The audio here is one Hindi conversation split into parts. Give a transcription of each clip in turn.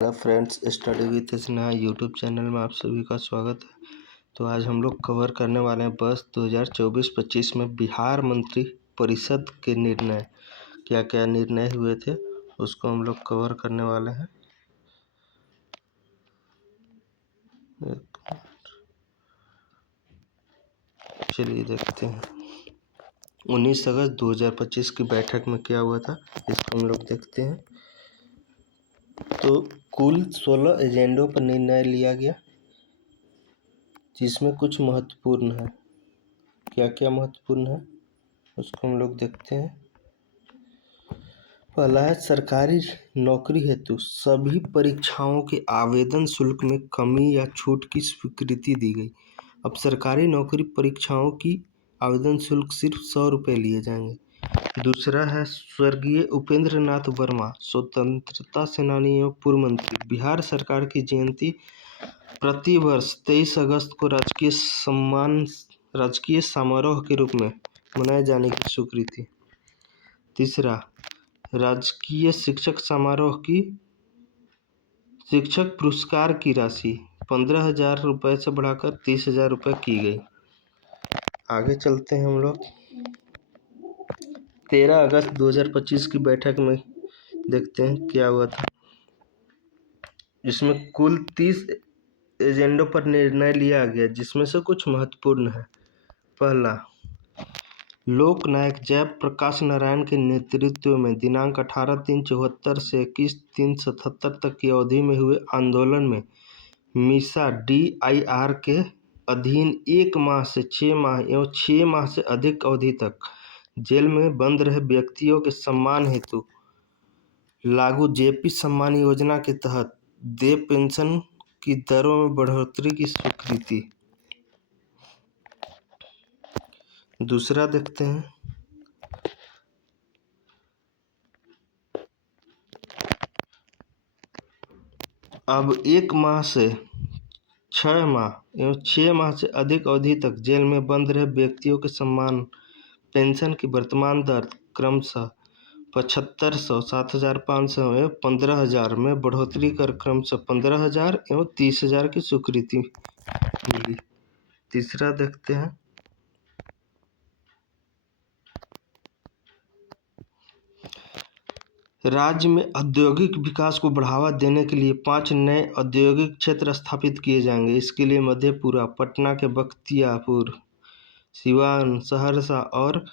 Hello friends, study with Sneha YouTube channel में आप सभी का स्वागत है। तो आज हम लोग कवर करने वाले हैं वर्ष 2024-25 में बिहार मंत्री परिषद के निर्णय, क्या क्या निर्णय हुए थे उसको हम लोग कवर करने वाले हैं। चलिए देखते हैं 19 अगस्त 2025 की बैठक में क्या हुआ था, इसको हम लोग देखते हैं। तो कुल 16 एजेंडों पर निर्णय लिया गया, जिसमें कुछ महत्वपूर्ण है। क्या क्या महत्वपूर्ण है उसको हम लोग देखते हैं। पहला है सरकारी नौकरी हेतु सभी परीक्षाओं के आवेदन शुल्क में कमी या छूट की स्वीकृति दी गई। अब सरकारी नौकरी परीक्षाओं की आवेदन शुल्क सिर्फ 100 रुपये लिए जाएंगे। दूसरा है स्वर्गीय उपेंद्र नाथ वर्मा, स्वतंत्रता सेनानी एवं पूर्व मंत्री, बिहार सरकार की जयंती प्रति वर्ष 23 अगस्त को राजकीय समारोह के रूप में मनाए जाने की स्वीकृति। तीसरा, राजकीय शिक्षक समारोह की शिक्षक पुरस्कार की राशि 15,000 रुपये से बढ़ाकर 30,000 रुपये की गई। आगे चलते हैं हम लोग 13 अगस्त 2025 की बैठक में देखते हैं क्या हुआ था। इसमें कुल 30 एजेंडों पर निर्णय लिया गया, जिसमें से कुछ महत्वपूर्ण है। पहला, लोक नायक जयप्रकाश नारायण के नेतृत्व में दिनांक 18/3/74 से 21/3/77 तक की अवधि में हुए आंदोलन में मीसा DIR के अधीन 1 माह से 6 माह एवं 6 माह से अधिक अवधि तक जेल में बंद रहे व्यक्तियों के सम्मान हेतु लागू JP सम्मान योजना के तहत देय पेंशन की दरों में बढ़ोतरी की स्वीकृति। दूसरा देखते हैं, अब 1 माह से 6 माह एवं 6 माह से अधिक अवधि तक जेल में बंद रहे व्यक्तियों के सम्मान पेंशन की वर्तमान दर क्रमशः 7500, 7,500 एवं 15,000 में बढ़ोतरी कर क्रमशः 15,000 एवं 30,000 की स्वीकृति मिली। तीसरा देखते हैं, राज्य में औद्योगिक विकास को बढ़ावा देने के लिए 5 नए औद्योगिक क्षेत्र स्थापित किए जाएंगे। इसके लिए मधेपुरा, पटना के बख्तियारपुर, सिवान, सहरसा और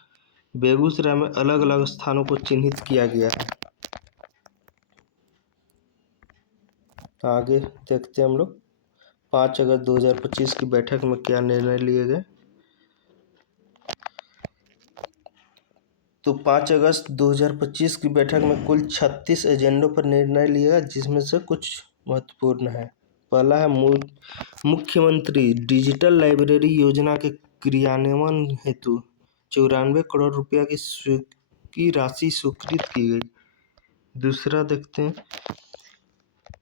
बेगूसराय में अलग अलग स्थानों को चिन्हित किया गया है। आगे देखते हैं हम लोग 5 अगस्त 2025 की बैठक में क्या निर्णय लिए गए। तो 5 अगस्त 2025 की बैठक में कुल 36 एजेंडों पर निर्णय लिया, जिसमें से कुछ महत्वपूर्ण है। पहला है मुख्यमंत्री डिजिटल लाइब्रेरी योजना के क्रियान्वयन हेतु 94 करोड़ रुपया की राशि स्वीकृत की गई। दूसरा देखते हैं,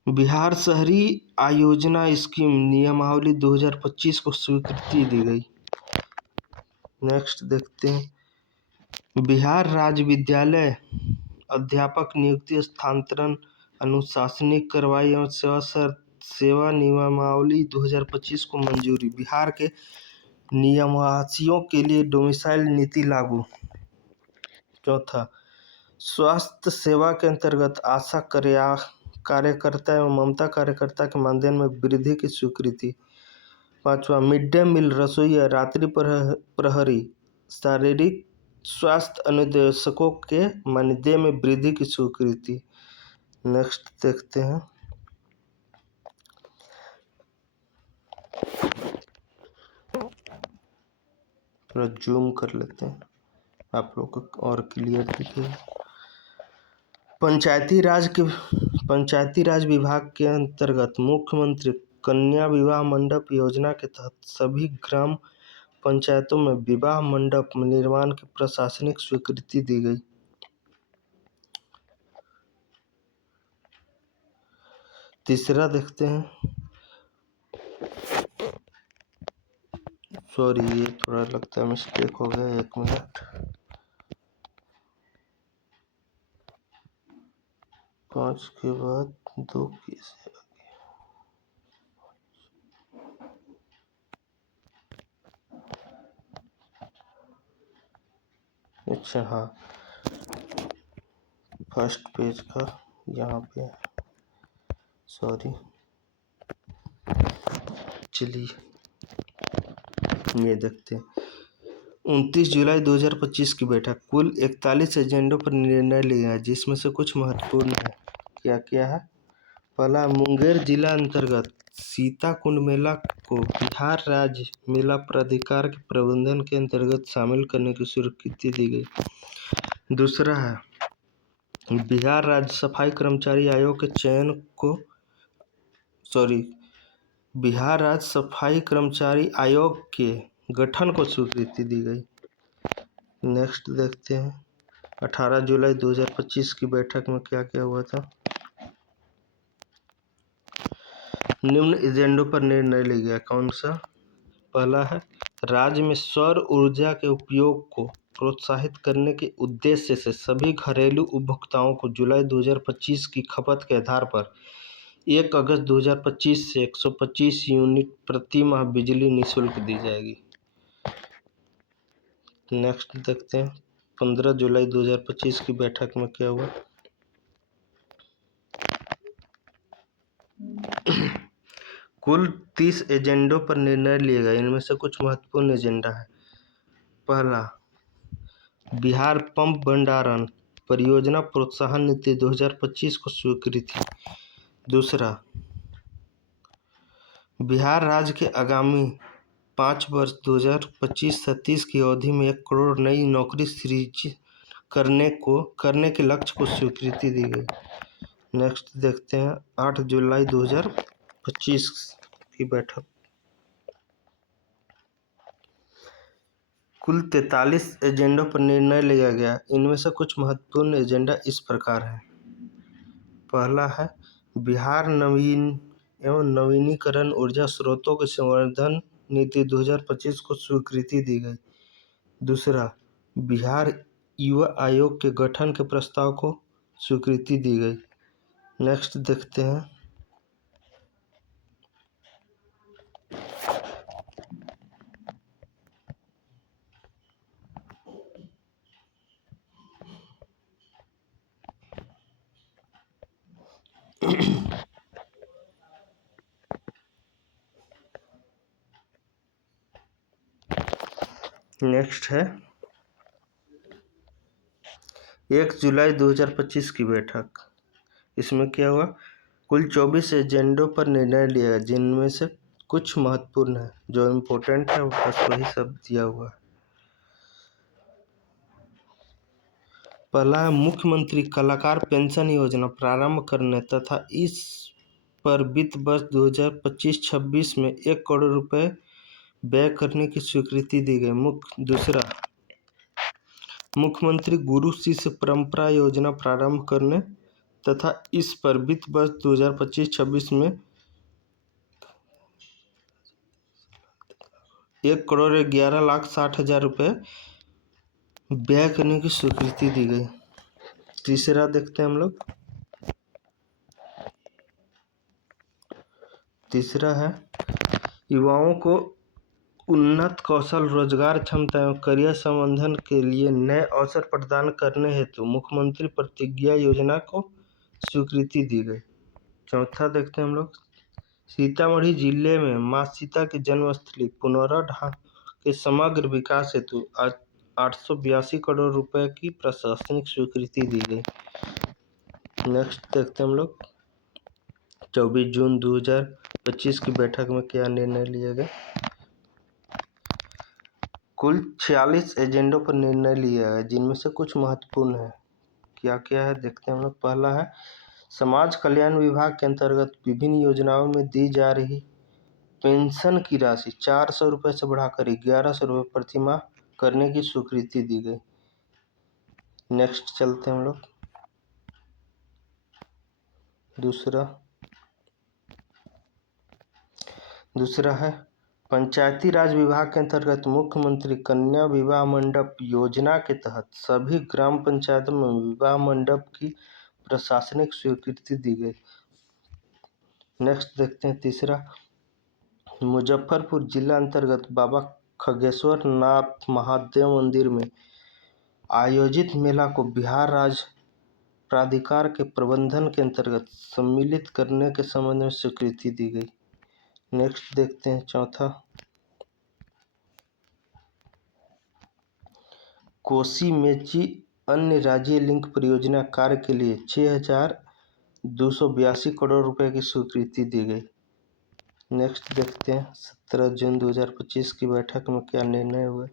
बिहार शहरी आयोजना स्कीम नियमावली 2025 को स्वीकृति दी गई। नेक्स्ट देखते हैं, बिहार राज्य विद्यालय अध्यापक नियुक्ति स्थानांतरण अनुशासनिक कार्रवाई एवं सेवा नियमावली 2025 को मंजूरी। बिहार के निवासियों के लिए डोमिसाइल नीति लागू। चौथा, स्वास्थ्य सेवा के अंतर्गत आशा कार्यकर्ता एवं ममता कार्यकर्ता के मानदेय में वृद्धि की स्वीकृति। पांचवा, मिड डे मील रसोईया, रात्रि प्रहरी, शारीरिक स्वास्थ्य अनुदेशकों के मानदेय में वृद्धि की स्वीकृति। नेक्स्ट देखते हैं, थोड़ा जूम कर लेते हैं आप लोग को और क्लियर दिखेगा। पंचायती राज विभाग के अंतर्गत मुख्यमंत्री कन्या विवाह मंडप योजना के तहत सभी ग्राम पंचायतों में विवाह मंडप निर्माण की प्रशासनिक स्वीकृति दी गई। तीसरा देखते हैं, सॉरी ये थोड़ा लगता है मिस्टेक हो गया, 1 मिनट। 5 के बाद दो केस। अच्छा हाँ, फर्स्ट पेज का यहाँ पे, सॉरी, चलिए ये देखते हैं। 29 जुलाई 2025 की बैठक, कुल 41 एजेंडों पर निर्णय लिया है, जिसमें से कुछ महत्वपूर्ण है। क्या क्या है? पहला, मुंगेर जिला अंतर्गत सीताकुंड मेला को बिहार राज्य मेला प्राधिकार के प्रबंधन के अंतर्गत शामिल करने की स्वीकृति दी गई। दूसरा है, बिहार राज्य सफाई कर्मचारी आयोग के चयन को, बिहार राज्य सफाई कर्मचारी आयोग के गठन को स्वीकृति दी गई। नेक्स्ट देखते हैं, 18 जुलाई 2025 की बैठक में क्या क्या हुआ था। निम्न एजेंडों पर निर्णय लिया गया। कौन सा? पहला है, राज्य में सौर ऊर्जा के उपयोग को प्रोत्साहित करने के उद्देश्य से सभी घरेलू उपभोक्ताओं को जुलाई 2025 की खपत के आधार पर 1 अगस्त 2025 से 125 यूनिट प्रति माह बिजली निःशुल्क दी जाएगी। नेक्स्ट देखते हैं, 15 जुलाई 2025 की बैठक में क्या हुआ। कुल 30 एजेंडों पर निर्णय लिए गए। इनमें से कुछ महत्वपूर्ण एजेंडा है। पहला, बिहार पंप भंडारण परियोजना प्रोत्साहन नीति 2025 को स्वीकृति। दूसरा, बिहार राज्य के आगामी 5 वर्ष 2025-37 की अवधि में 1 करोड़ नई नौकरी सृजित करने के लक्ष्य को स्वीकृति दी गई। नेक्स्ट देखते हैं, 8 जुलाई 2025 की बैठक, कुल 43 एजेंडों पर निर्णय लिया गया। इनमें से कुछ महत्वपूर्ण एजेंडा इस प्रकार है। पहला है, बिहार नवीन एवं नवीनीकरण ऊर्जा स्रोतों के संवर्धन नीति 2025 को स्वीकृति दी गई। दूसरा, बिहार युवा आयोग के गठन के प्रस्ताव को स्वीकृति दी गई। नेक्स्ट देखते हैं, नेक्स्ट है 1 जुलाई 2025 की बैठक। इसमें क्या हुआ? कुल 24 एजेंडों पर निर्णय लिया गया, जिनमें से कुछ महत्वपूर्ण है। जो इम्पोर्टेंट है बस वही सब दिया हुआ है। पहला है, मुख्यमंत्री कलाकार पेंशन योजना प्रारंभ करने तथा इस पर वित्त वर्ष 2025-26 में 1 करोड़ रुपए व्यय करने की स्वीकृति दी गई। दूसरा, मुख्यमंत्री गुरु शिष्य परंपरा योजना प्रारंभ करने तथा इस पर वित्त वर्ष 2025-26 में 1,11,60,000 रुपये व्यय करने की स्वीकृति दी गई। तीसरा देखते हैं हम लोग, तीसरा है, युवाओं को उन्नत कौशल, रोजगार क्षमता एवं करियर संवर्धन के लिए नए अवसर प्रदान करने हेतु मुख्यमंत्री प्रतिज्ञा योजना को स्वीकृति दी गई। चौथा देखते हैं हम लोग, सीतामढ़ी जिले में मां सीता की जन्मस्थली पुनौरा के समग्र विकास हेतु 882 करोड़ रुपए की प्रशासनिक स्वीकृति दी गई। नेक्स्ट देखते हैं हम लोग, 24 जून 2025 की बैठक में क्या निर्णय लिया गया। कुल 46 एजेंडों पर निर्णय लिया है, जिनमें से कुछ महत्वपूर्ण है। क्या क्या है देखते हैं हम लोग। पहला है, समाज कल्याण विभाग के अंतर्गत विभिन्न योजनाओं में दी जा रही पेंशन की राशि 400 रुपये से बढ़ाकर 1100 रुपये प्रति माह करने की स्वीकृति दी गई। नेक्स्ट चलते हैं हम लोग, दूसरा है, पंचायती राज विभाग के अंतर्गत मुख्यमंत्री कन्या विवाह मंडप योजना के तहत सभी ग्राम पंचायतों में विवाह मंडप की प्रशासनिक स्वीकृति दी गई। नेक्स्ट देखते हैं तीसरा, मुजफ्फरपुर जिला अंतर्गत बाबा खगेश्वर नाथ महादेव मंदिर में आयोजित मेला को बिहार राज्य प्राधिकार के प्रबंधन के अंतर्गत सम्मिलित करने के संबंध में स्वीकृति दी गई। नेक्स्ट देखते हैं चौथा, कोसी मेची अन्य राज्य लिंक परियोजना कार्य के लिए 6,282 करोड़ रुपए की स्वीकृति दी गई। नेक्स्ट देखते हैं 17 जून 2025 की बैठक में क्या निर्णय हुए।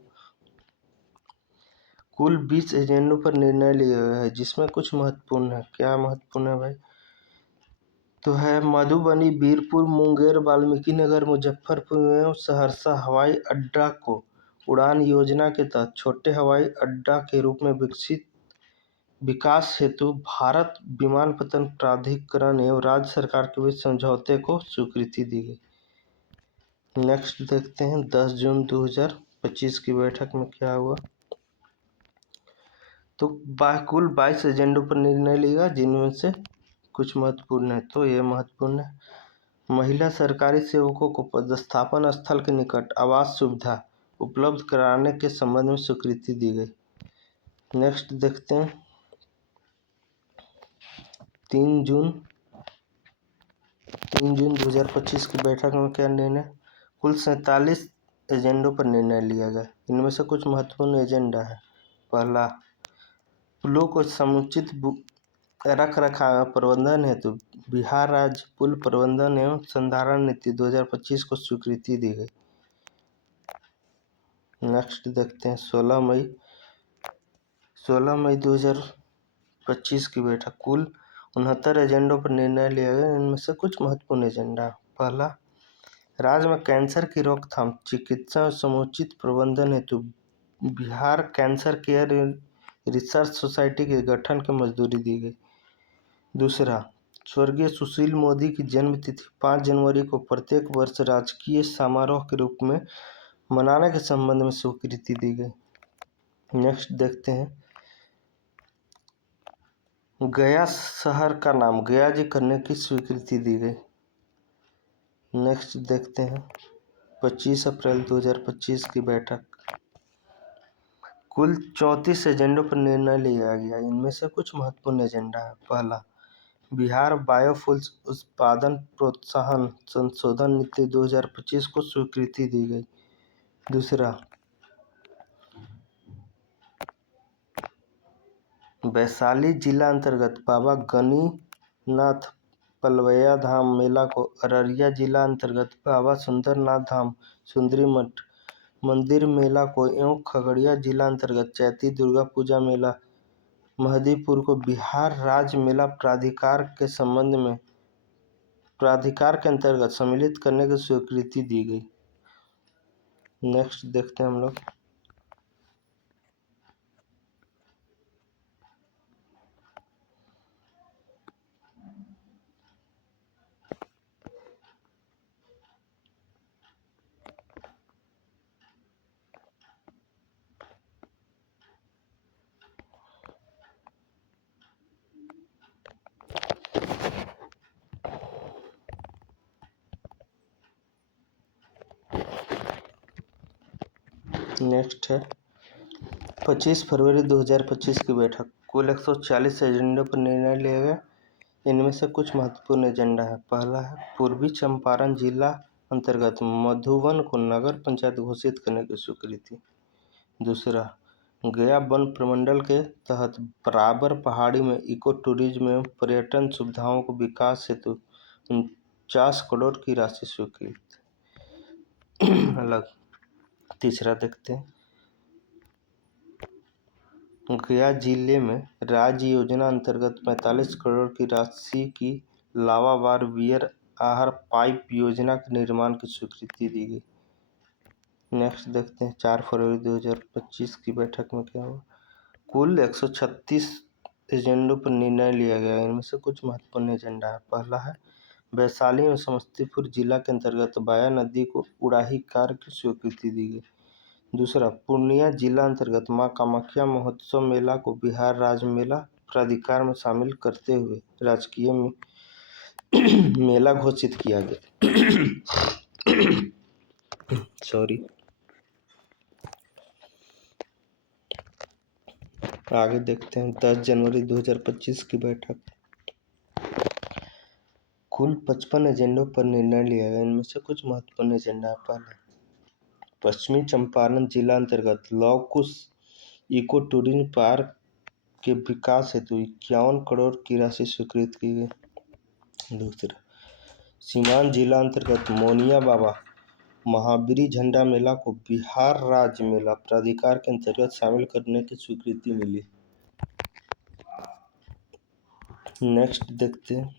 कुल 20 एजेंडों पर निर्णय लिया गया है, जिसमें कुछ महत्वपूर्ण है। क्या महत्वपूर्ण है भाई? तो है मधुबनी, बीरपुर, मुंगेर, वाल्मीकिनगर, मुजफ्फरपुर एवं सहरसा हवाई अड्डा को उड़ान योजना के तहत छोटे हवाई अड्डा के रूप में विकास हेतु भारत विमानपत्तन प्राधिकरण एवं राज्य सरकार के बीच समझौते को स्वीकृति दी गई। नेक्स्ट देखते हैं 10 जून 2025 की बैठक में क्या हुआ। तो कुल 22 एजेंडों पर निर्णय लिया, जिनमें से कुछ महत्वपूर्ण है। तो ये महत्वपूर्ण है, महिला सरकारी सेवकों को पदस्थापन स्थल के निकट आवास सुविधा उपलब्ध कराने के संबंध में स्वीकृति दी गई। नेक्स्ट देखते हैं 3 जून 2025 की बैठक में क्या निर्णय। कुल 47 एजेंडों पर निर्णय लिया गया, इनमें से कुछ महत्वपूर्ण एजेंडा है। पहला, पुलों को समुचित रख रखाव प्रबंधन हेतु बिहार राज्य पुल प्रबंधन एवं संधारण नीति 2025 को स्वीकृति दी गई। नेक्स्ट देखते हैं 16 मई 2025 की बैठक, कुल 69 एजेंडों पर निर्णय लिया गया, इनमें से कुछ महत्वपूर्ण एजेंडा। पहला, राज्य में कैंसर की रोकथाम, चिकित्सा और समुचित प्रबंधन हेतु Bihar cancer care research society के गठन की मंजूरी दी गई। दूसरा, स्वर्गीय सुशील मोदी की जन्मतिथि 5 जनवरी को प्रत्येक वर्ष राजकीय समारोह के रूप में मनाने के संबंध में स्वीकृति दी गई। नेक्स्ट देखते हैं, गया शहर का नाम गया जी करने की स्वीकृति दी गई। नेक्स्ट देखते हैं 25 अप्रैल 2025 की बैठक, कुल 34 एजेंडों पर निर्णय लिया गया, इनमें से कुछ महत्वपूर्ण एजेंडा है। पहला, बिहार बायोफ्यूल्स उत्पादन प्रोत्साहन संशोधन नीति 2025 को स्वीकृति दी गई। दूसरा, वैशाली जिला अंतर्गत बाबा गणिनाथ पलवैया धाम मेला को अररिया जिला अंतर्गत बाबा सुंदरनाथ धाम सुंदरी मठ मंदिर मेला को एवं खगड़िया जिला अंतर्गत चैती दुर्गा पूजा मेला महदीपुर को बिहार राज्य मेला प्राधिकार के अंतर्गत सम्मिलित करने की स्वीकृति दी गई। नेक्स्ट देखते हैं हम लोग नेक्स्ट है 25 फरवरी 2025 की बैठक, कुल 140 एजेंडों पर निर्णय लिया गया, इनमें से कुछ महत्वपूर्ण एजेंडा है। पहला है, पूर्वी चंपारण जिला अंतर्गत मधुबन को नगर पंचायत घोषित करने की स्वीकृति। दूसरा, गया वन प्रमंडल के तहत बराबर पहाड़ी में इको टूरिज्म एवं पर्यटन सुविधाओं को विकास हेतु 49 करोड़ की राशि स्वीकृत। अलग। तीसरा देखते हैं, गया जिले में राज्य योजना अंतर्गत 45 करोड़ की राशि की लावाबार वियर आहर पाइप योजना के निर्माण की स्वीकृति दी गई। नेक्स्ट देखते हैं 4 फरवरी 2025 की बैठक में क्या हुआ। कुल 136 एजेंडों पर निर्णय लिया गया, इनमें से कुछ महत्वपूर्ण एजेंडा है। पहला है, वैशाली और समस्तीपुर जिला के अंतर्गत बाया नदी को उड़ाही कार्य की स्वीकृति दी गई। दूसरा, पूर्णिया जिला अंतर्गत मां कामाख्या महोत्सव मेला को बिहार राज्य मेला प्राधिकार में शामिल करते हुए राजकीय मेला घोषित किया गया। सॉरी, आगे देखते हैं। 10 जनवरी 2025 की बैठक। कुल 55 एजेंडों पर निर्णय लिया गया। इनमें से कुछ महत्वपूर्ण एजेंडा है। पहला, पश्चिमी चंपारण जिला अंतर्गत लौह कुश इको टूरिज्म पार्क के विकास हेतु 51 करोड़ की राशि स्वीकृत की गई। दूसरा, सीवान जिला अंतर्गत मोनिया बाबा महावीरी झंडा मेला को बिहार राज्य मेला प्राधिकार के अंतर्गत शामिल करने की स्वीकृति मिली। नेक्स्ट देखते हैं।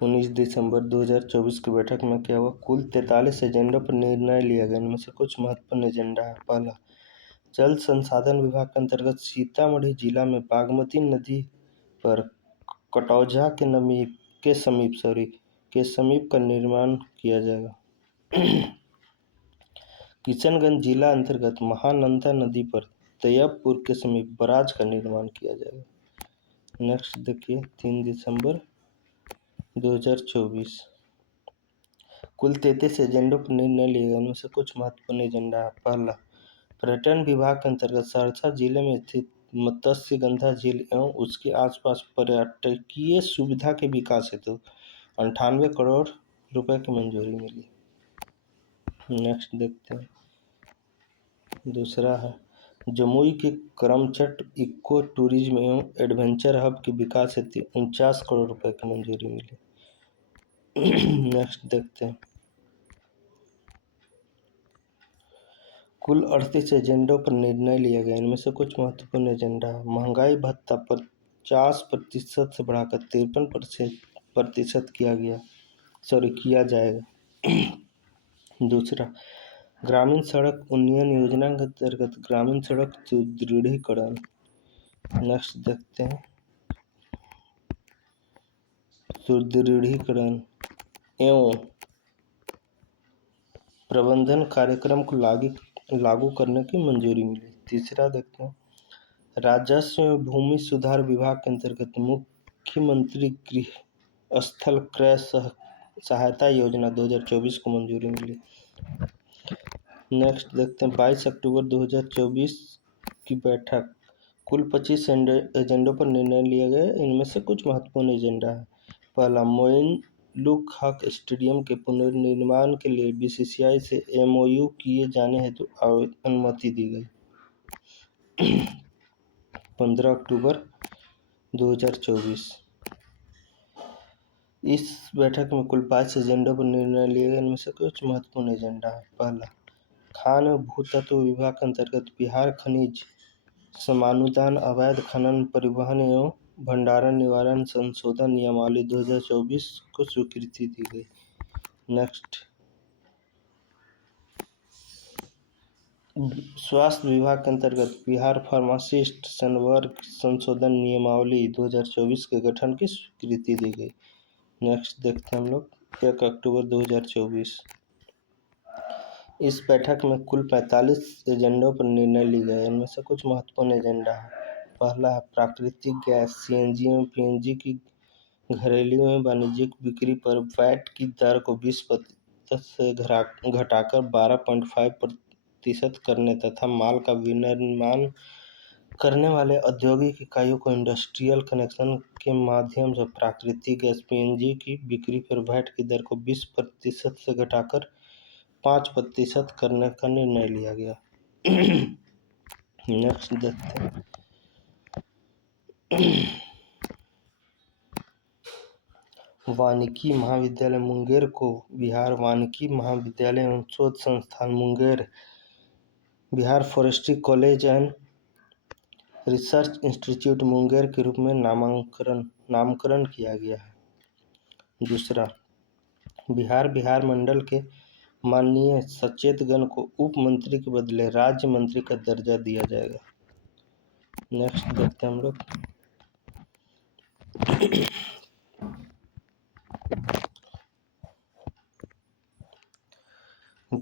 19 दिसंबर 2024 की बैठक में क्या हुआ? कुल 43 एजेंडों पर निर्णय लिया गया। इनमें से कुछ महत्वपूर्ण एजेंडा है। पहला, जल संसाधन विभाग के अंतर्गत सीतामढ़ी जिला में बागमती नदी पर कटौझा के समीप का निर्माण किया जाएगा। किशनगंज जिला अंतर्गत महानंदा नदी पर तैयबपुर के समीप बराज का निर्माण किया जाएगा। नेक्स्ट देखिए, 3 दिसंबर 2024 कुल 33 एजेंडों पर निर्णय लिए गए। उनमें से कुछ महत्वपूर्ण एजेंडा है। पहला, पर्यटन विभाग के अंतर्गत सहरसा जिले में स्थित मत्स्यगंधा झील एवं उसके आसपास पर्यटकीय सुविधा के विकास हेतु 98 करोड़ रुपए की मंजूरी मिली। नेक्स्ट देखते हैं। दूसरा है, जमुई के करमचट इको टूरिज्म एवं एडवेंचर हब के विकास हेतु 49 करोड़ रुपए की मंजूरी मिली। नेक्स्ट देखते हैं। कुल 38 एजेंडों पर निर्णय लिया गया। इनमें से कुछ महत्वपूर्ण एजेंडा है। महंगाई भत्ता 50% से बढ़ाकर 53% किया जाएगा। दूसरा, ग्रामीण सड़क उन्नयन योजना के अंतर्गत ग्रामीण सड़क सुदृढ़ीकरण। नेक्स्ट देखते हैं। सुदृढ़ीकरण एवं प्रबंधन कार्यक्रम को लागू करने की मंजूरी मिली। तीसरा देखते हैं। राजस्व एवं भूमि सुधार विभाग के अंतर्गत मुख्यमंत्री गृह स्थल क्रय सहायता योजना 2024 को मंजूरी मिली। नेक्स्ट देखते हैं। 22 अक्टूबर 2024 की बैठक। कुल 25 एजेंडों पर निर्णय लिया गया। इनमें से कुछ महत्वपूर्ण एजेंडा है। पहला, मोइन लुक हक स्टेडियम के पुनर्निर्माण के लिए बीसीसीआई से एमओयू किए जाने हेतु अनुमति दी गई। 15 अक्टूबर 2024 इस बैठक में कुल 22 एजेंडों पर निर्णय लिए गए। इनमें से कुछ महत्वपूर्ण एजेंडा है। पहला, खान एवं भूतत्व विभाग के अंतर्गत बिहार खनिज समानुदान अवैध खनन परिवहन एवं भंडारण निवारण संशोधन नियमावली 2024 को स्वीकृति दी गई। नेक्स्ट, स्वास्थ्य विभाग के अंतर्गत बिहार फार्मासिस्ट संवर्ग संशोधन नियमावली 2024 के गठन की स्वीकृति दी गई। नेक्स्ट देखते हैं हम लोग। 1 अक्टूबर 2024 इस बैठक में कुल 45 एजेंडों पर निर्णय लिए गए। इनमें से कुछ महत्वपूर्ण एजेंडा है। पहला है, प्राकृतिक गैस सीएनजी एवं पीएनजी की घरेलू एवं वाणिज्यिक बिक्री पर वैट की दर को 20% से घटाकर 12.5% करने तथा माल का विनिर्माण करने वाले औद्योगिक इकाइयों को इंडस्ट्रियल कनेक्शन के माध्यम से प्राकृतिक गैस पीएनजी की बिक्री पर वैट की दर को 20% से घटाकर 5% करने का निर्णय लिया गया। नेक्स्ट देखते हैं। वानिकी महाविद्यालय मुंगेर को बिहार वानिकी महाविद्यालय एवं शोध संस्थान Munger, Bihar forestry college and research institute Munger के रूप में नामकरण किया गया है। दूसरा, बिहार मंडल के माननीय सचेतगण को उप मंत्री के बदले राज्य मंत्री का दर्जा दिया जाएगा। नेक्स्ट देखते हैं हम लोग।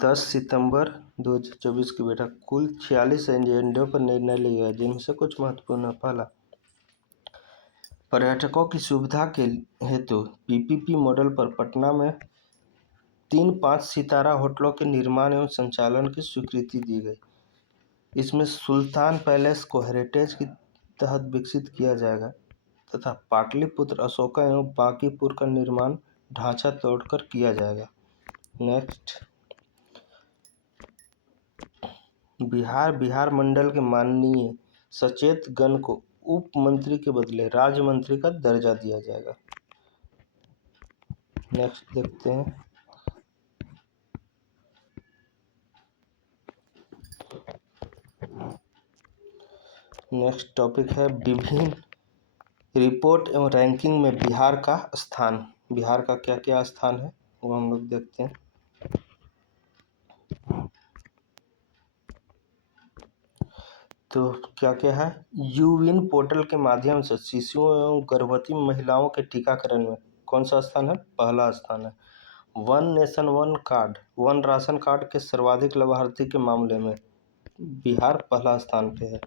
10 सितंबर 2024 की बैठक। कुल 46 एजेंडों पर निर्णय लिया गया, जिनमें से कुछ महत्वपूर्ण है। पहला, पर्यटकों की सुविधा के हेतु पीपीपी मॉडल पर पटना में 3 5 सितारा होटलों के निर्माण एवं संचालन की स्वीकृति दी गई। इसमें सुल्तान पैलेस को हेरिटेज के तहत विकसित किया जाएगा तथा पाटलिपुत्र, अशोका एवं बांकीपुर का निर्माण ढांचा तोड़कर किया जाएगा। नेक्स्ट, बिहार मंडल के माननीय सचेत गण को उप मंत्री के बदले राज्य मंत्री का दर्जा दिया जाएगा। नेक्स्ट देखते हैं, नेक्स्ट टॉपिक है विभिन्न रिपोर्ट एवं रैंकिंग में बिहार का स्थान। बिहार का क्या क्या स्थान है वो हम लोग देखते हैं। तो क्या क्या है, यूविन पोर्टल के माध्यम से शिशुओं एवं गर्भवती महिलाओं के टीकाकरण में कौन सा स्थान है? पहला स्थान है। One nation one card, one ration card के सर्वाधिक लाभार्थी के मामले में बिहार पहला स्थान पे है।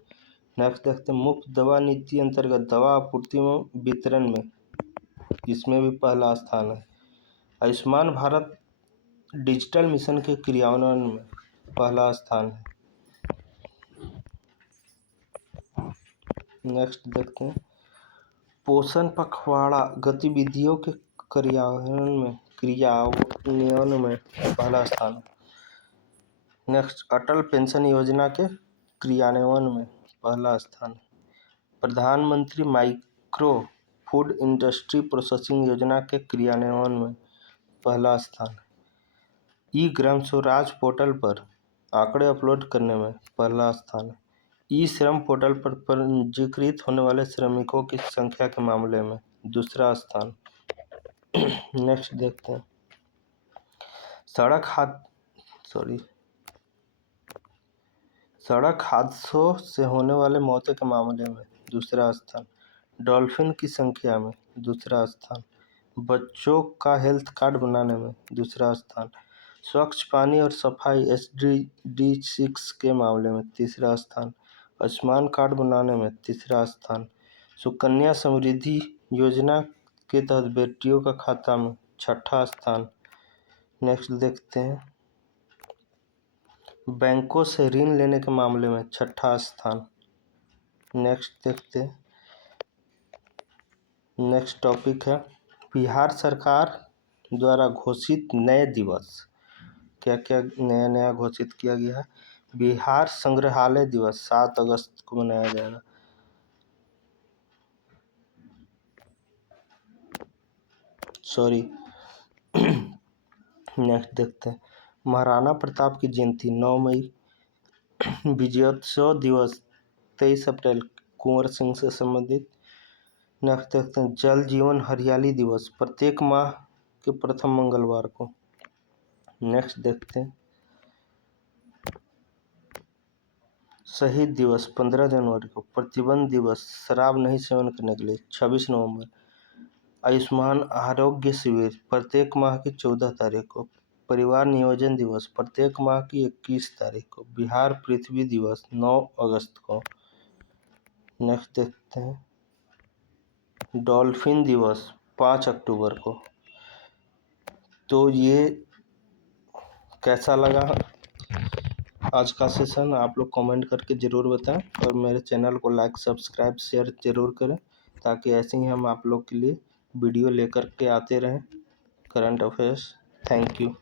नेक्स्ट देखते हैं, मुफ्त दवा नीति अंतर्गत दवा आपूर्ति एवं वितरण में इसमें भी पहला स्थान है। आयुष्मान भारत डिजिटल मिशन के क्रियान्वयन में पहला स्थान है। नेक्स्ट देखते हैं, पोषण पखवाड़ा गतिविधियों के क्रियान्वयन में पहला स्थान है। नेक्स्ट, अटल पेंशन योजना के क्रियान्वयन में पहला स्थान है। प्रधानमंत्री माइक्रो फूड इंडस्ट्री प्रोसेसिंग योजना के क्रियान्वयन में पहला स्थान है। ई ग्राम स्वराज पोर्टल पर आंकड़े अपलोड करने में पहला स्थान है। ई श्रम पोर्टल पर पंजीकृत होने वाले श्रमिकों की संख्या के मामले में दूसरा स्थान। नेक्स्ट देखते हैं, सड़क हादसों से होने वाले मौतों के मामले में दूसरा स्थान। डॉल्फिन की संख्या में दूसरा स्थान। बच्चों का हेल्थ कार्ड बनाने में दूसरा स्थान। स्वच्छ पानी और सफाई SDG 6 के मामले में तीसरा स्थान। आयुष्मान कार्ड बनाने में तीसरा स्थान। सुकन्या समृद्धि योजना के तहत बेटियों का खाता में छठा स्थान। नेक्स्ट देखते हैं, बैंकों से ऋण लेने के मामले में छठा स्थान। नेक्स्ट देखते हैं, नेक्स्ट टॉपिक है बिहार सरकार द्वारा घोषित नए दिवस। क्या क्या नया घोषित किया गया है? बिहार संग्रहालय दिवस 7 अगस्त को मनाया जाएगा। नेक्स्ट देखते हैं, महाराणा प्रताप की जयंती 9 मई। विजयोत्सव दिवस 23 अप्रैल कुंवर सिंह से संबंधित। नेक्स्ट देखते हैं, जल जीवन हरियाली दिवस प्रत्येक माह के प्रथम मंगलवार को। नेक्स्ट देखते हैं, शहीद दिवस 15 जनवरी को। प्रतिबंध दिवस शराब नहीं सेवन करने के लिए 26 नवंबर। आयुष्मान आरोग्य शिविर प्रत्येक माह की 14 तारीख को। परिवार नियोजन दिवस प्रत्येक माह की 21 तारीख को। बिहार पृथ्वी दिवस 9 अगस्त को। नेक्स्ट देखते हैं, डॉल्फिन दिवस 5 अक्टूबर को। तो ये कैसा लगा आज का सेशन आप लोग कमेंट करके ज़रूर बताएं और मेरे चैनल को लाइक सब्सक्राइब शेयर ज़रूर करें ताकि ऐसे ही हम आप लोग के लिए वीडियो लेकर के आते रहें करंट अफेयर्स। Thank you.